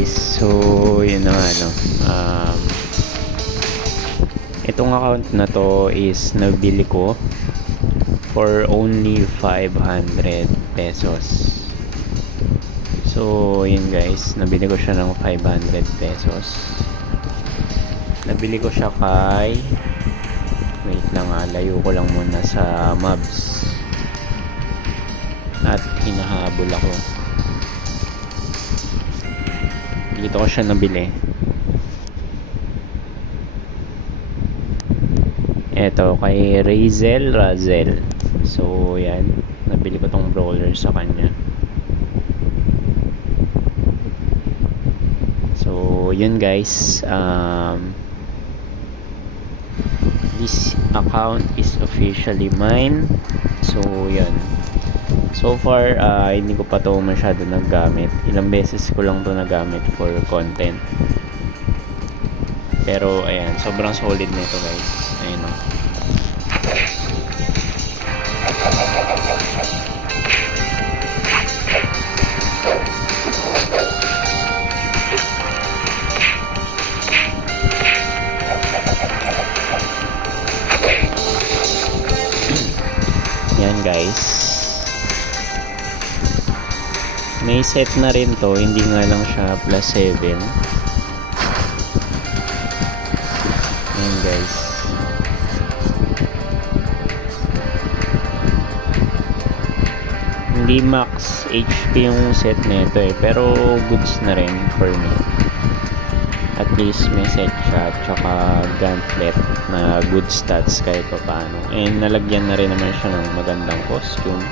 guys, so yun na nga itong account na to is nabili ko for only 500 pesos. So yun guys, nabili ko siya ng 500 pesos. Nabili ko siya kay, wait lang layo ko lang muna sa mobs at hinahabol ako. Dito ko siya nabili. Eto kay Razel. So yan, nabili ko tong brawler sa kanya. So yun guys, this account is officially mine. So yun, so far hindi ko pa to masyado naggamit. Ilang beses ko lang to nagamit for content, pero ayan, sobrang solid nito guys. Ayun o. Yan guys, may set na rin to, hindi nga lang siya plus 7. Yan guys, hindi max HP yung set nito pero goods na rin for me. At least may set siya, tsaka gauntlet na good stats kahit pa paano, and nalagyan na rin naman siya ng magandang costume,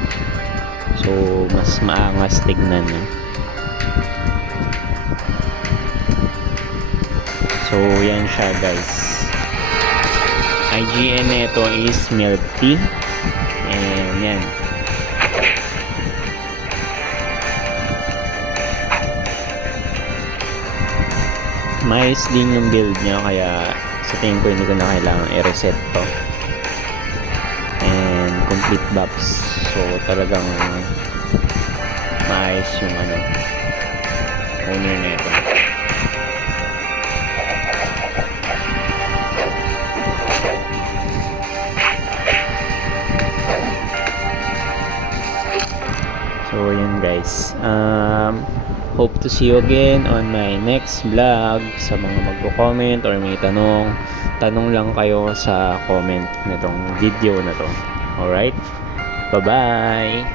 so mas maangas tignan niya. So yan siya guys, IGN nito is milk tea, and yan. Maayos din yung build niya, kaya sa tingin ko hindi ko na kailangan i-reset to. And complete buffs, so talagang maayos yung owner na ito. So yun guys, hope to see you again on my next vlog. Sa mga magko-comment or may tanong lang kayo sa comment nitong video na to. Alright, bye bye.